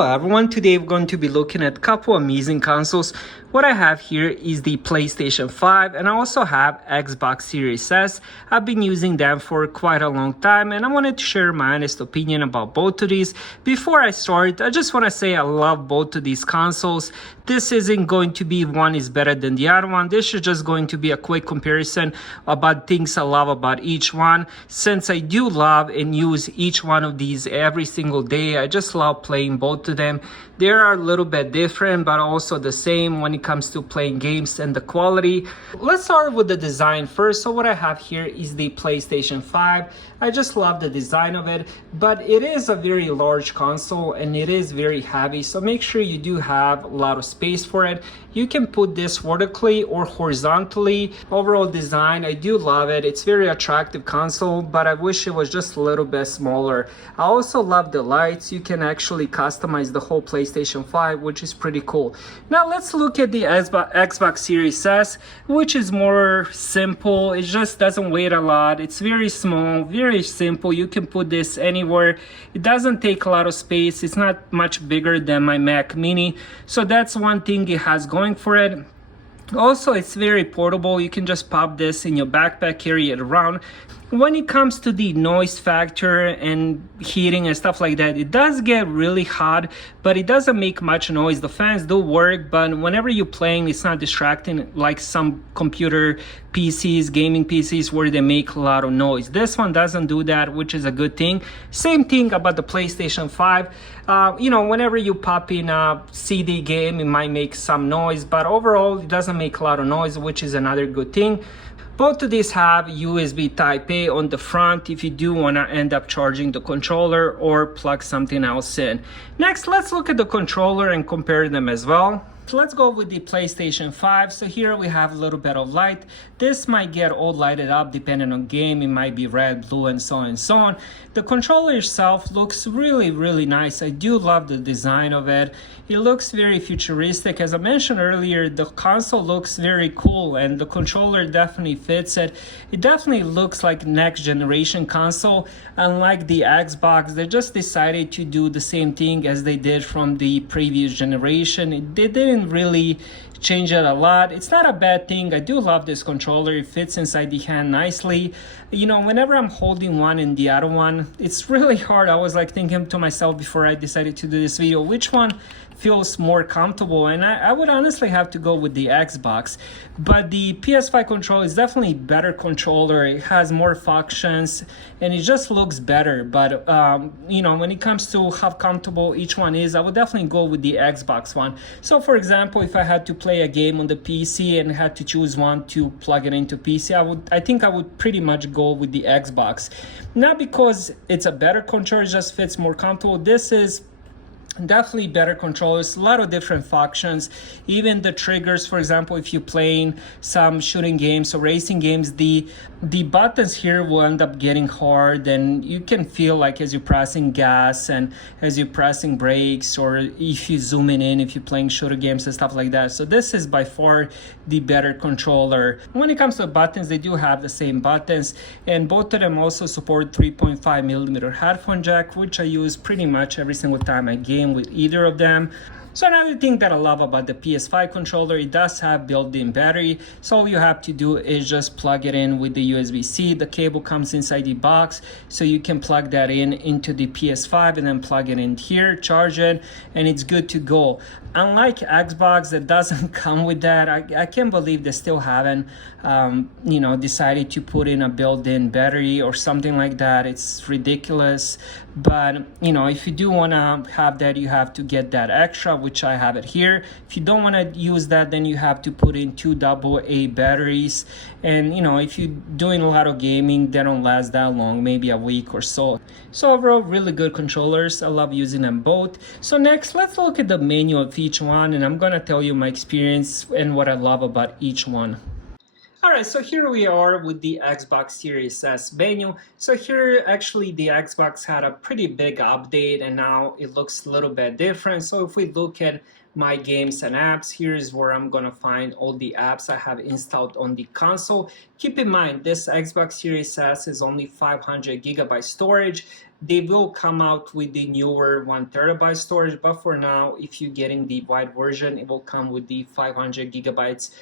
Hello everyone, today we're going to be looking at a couple amazing consoles. What I have here is the PlayStation 5 and I also have Xbox Series S. I've been using them for quite a long time and I wanted to share my honest opinion about both of these. Before I start, I just want to say I love both of these consoles. This isn't going to be one is better than the other one. This is just going to be a quick comparison about things I love about each one. Since I do love and use each one of these every single day, I just love playing both of them. They are a little bit different but also the same when it comes to playing games and the quality. Let's start with the design first. So what I have here is the PlayStation 5. I just love the design of it, but it is a very large console and it is very heavy, so make sure you do have a lot of space for it. You can put this vertically or horizontally. Overall design, I do love it. It's very attractive console, but I wish it was just a little bit smaller. I also love the lights. You can actually customize the whole PlayStation 5, which is pretty cool. Now let's look at the Xbox Series S, which is more simple. It just doesn't weigh a lot. It's very small, very simple. You can put this anywhere. It doesn't take a lot of space. It's not much bigger than my Mac Mini, so that's one thing it has going for it. Also, it's very portable. You can just pop this in your backpack, carry it around. When it comes to the noise factor and heating and stuff like that, it does get really hot, but it doesn't make much noise. The fans do work, but whenever you're playing, it's not distracting like some computer PCs, gaming PCs, where they make a lot of noise. This one doesn't do that, which is a good thing. Same thing about the PlayStation 5. Whenever you pop in a CD game, it might make some noise, but overall, it doesn't make a lot of noise, which is another good thing. Both of these have USB Type A on the front if you do want to end up charging the controller or plug something else in. Next, let's look at the controller and compare them as well. So let's go with the PlayStation 5. So here we have a little bit of light. This might get all lighted up depending on game. It might be red, blue, and so on and so on. The controller itself looks really, really nice. I do love the design of it. It looks very futuristic. As I mentioned earlier, the console looks very cool and the controller definitely fits it. It definitely looks like next generation console. Unlike the Xbox, they just decided to do the same thing as they did from the previous generation. They didn't really change it a lot. It's not a bad thing. I do love this controller. It fits inside the hand nicely. Whenever I'm holding one and the other one, it's really hard. I was like thinking to myself before I decided to do this video, which one feels more comfortable, and I would honestly have to go with the Xbox. But the PS5 controller is definitely a better controller. It has more functions and it just looks better. But when it comes to how comfortable each one is, I would definitely go with the Xbox one. So for example, if I had to play a game on the PC and had to choose one to plug it into PC, I think I would pretty much go with the Xbox. Not because it's a better controller, it just fits more comfortable. This is definitely better controllers, a lot of different functions. Even the triggers, for example, if you're playing some shooting games or racing games, the buttons here will end up getting hard, and you can feel like as you're pressing gas and as you're pressing brakes, or if you zooming in, if you're playing shooter games and stuff like that. So this is by far the better controller. When it comes to buttons, they do have the same buttons, and both of them also support 3.5mm headphone jack, which I use pretty much every single time I game with either of them. So another thing that I love about the PS5 controller, it does have built-in battery. So all you have to do is just plug it in with the USB-C. The cable comes inside the box, so you can plug that in into the PS5 and then plug it in here, charge it, and it's good to go. Unlike Xbox that doesn't come with that, I can't believe they still haven't decided to put in a built-in battery or something like that. It's ridiculous. But if you do want to have that, you have to get that extra, which I have it here. If you don't want to use that, then you have to put in 2 AA batteries. And if you're doing a lot of gaming, they don't last that long, maybe a week or so. So overall, really good controllers. I love using them both. So next, let's look at the menu of each one, and I'm gonna tell you my experience and what I love about each one. Alright, so here we are with the Xbox Series S menu. So here actually the Xbox had a pretty big update and now it looks a little bit different. So if we look at my games and apps, here's where I'm gonna find all the apps I have installed on the console. Keep in mind this Xbox Series S is only 500 gigabyte storage. They will come out with the newer 1 terabyte storage, but for now, if you're getting the white version, it will come with the 500 gigabytes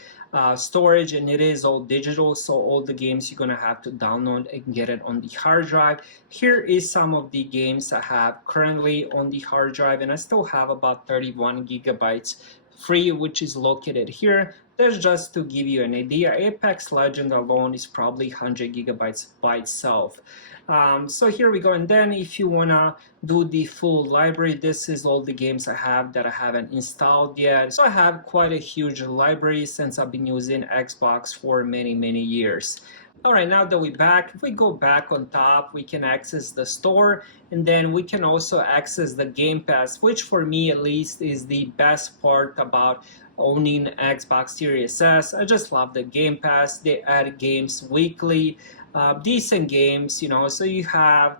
storage, and it is all digital, so all the games you're gonna have to download and get it on the hard drive. Here is some of the games I have currently on the hard drive, and I still have about 31 gigabytes free, which is located here. That's just to give you an idea. Apex Legends alone is probably 100 gigabytes by itself. So here we go, and then if you wanna do the full library, this is all the games I have that I haven't installed yet. So I have quite a huge library since I've been using Xbox for many years. Alright, now that we're back, if we go back on top, we can access the store, and then we can also access the Game Pass, which for me at least is the best part about owning Xbox Series S. I just love the Game Pass. They add games weekly, decent games, you know, so you have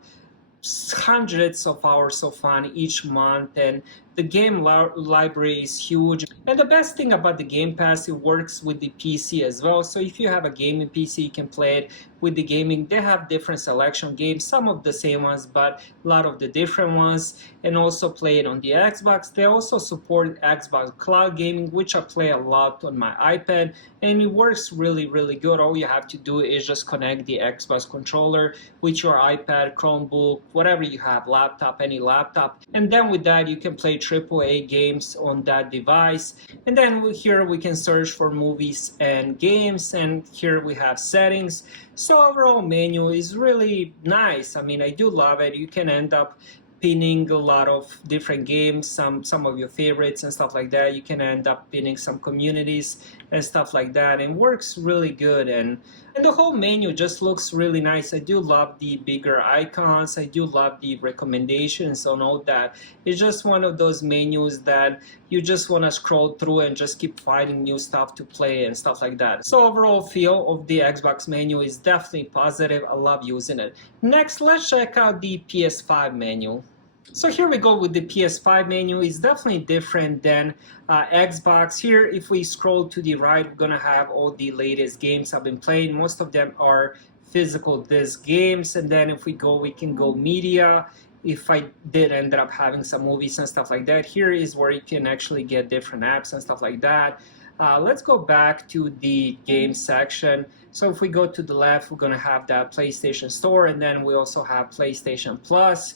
hundreds of hours of fun each month, and the game library is huge. And the best thing about the Game Pass, it works with the PC as well. So if you have a gaming PC, you can play it with the gaming. They have different selection games, some of the same ones, but a lot of the different ones, and also play it on the Xbox. They also support Xbox Cloud Gaming, which I play a lot on my iPad, and it works really good. All you have to do is just connect the Xbox controller with your iPad, Chromebook, whatever you have, laptop, any laptop, and then with that you can play AAA games on that device. And then here we can search for movies and games, and here we have settings. So overall menu is really nice. I mean, I do love it. You can end up pinning a lot of different games, some of your favorites and stuff like that. You can end up pinning some communities and stuff like that, and works really good. And the whole menu just looks really nice. I do love the bigger icons. I do love the recommendations on all that. It's just one of those menus that you just want to scroll through and just keep finding new stuff to play and stuff like that. So overall feel of the Xbox menu is definitely positive. I love using it. Next, let's check out the PS5 menu. So here we go with the PS5 menu. It's definitely different than Xbox. Here, if we scroll to the right, we're gonna have all the latest games I've been playing. Most of them are physical disc games, and then if we go, we can go media. If I did end up having some movies and stuff like that, here is where you can actually get different apps and stuff like that. Let's go back to the game section. So if we go to the left, we're gonna have that PlayStation Store, and then we also have PlayStation Plus.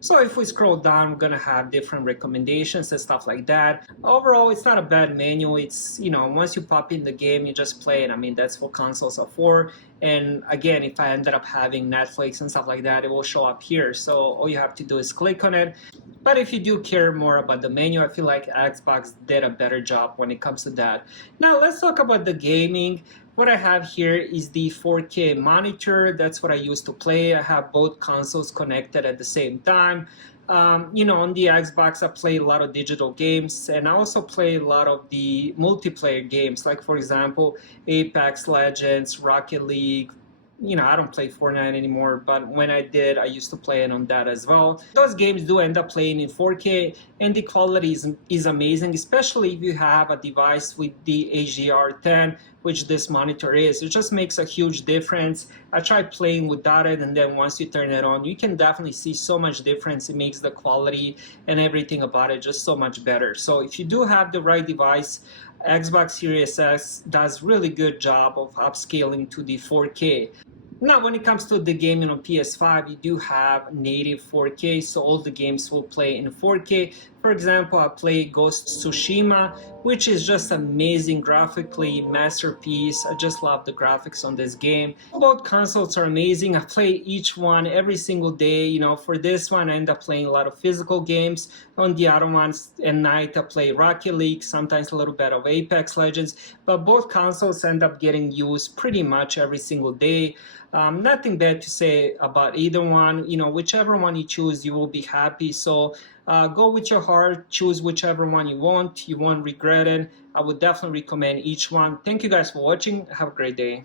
So if we scroll down, we're gonna have different recommendations and stuff like that. Overall, it's not a bad menu. It's, you know, once you pop in the game, you just play it. I mean, that's what consoles are for. And again, if I ended up having Netflix and stuff like that, it will show up here. So all you have to do is click on it. But if you do care more about the menu, I feel like Xbox did a better job when it comes to that. Now let's talk about the gaming. What I have here is the 4K monitor. That's what I use to play. I have both consoles connected at the same time. You know, on the Xbox, I play a lot of digital games, and I also play a lot of the multiplayer games, like for example, Apex Legends, Rocket League. You know, I don't play Fortnite anymore, but when I did, I used to play it on that as well. Those games do end up playing in 4K, and the quality is amazing, especially if you have a device with the HDR10, which this monitor is. It just makes a huge difference. I tried playing without it, and then once you turn it on, you can definitely see so much difference. It makes the quality and everything about it just so much better. So if you do have the right device, Xbox Series S does really good job of upscaling to the 4K. Now, when it comes to the gaming on PS5, you do have native 4K, so all the games will play in 4K. For example, I play Ghost of Tsushima, which is just amazing graphically, masterpiece. I just love the graphics on this game. Both consoles are amazing. I play each one every single day. You know, for this one, I end up playing a lot of physical games. On the other ones, at night, I play Rocket League, sometimes a little bit of Apex Legends. But both consoles end up getting used pretty much every single day. Nothing bad to say about either one. You know, whichever one you choose, you will be happy. So Go with your heart, choose whichever one you want. You won't regret it. I would definitely recommend each one. Thank you guys for watching. Have a great day.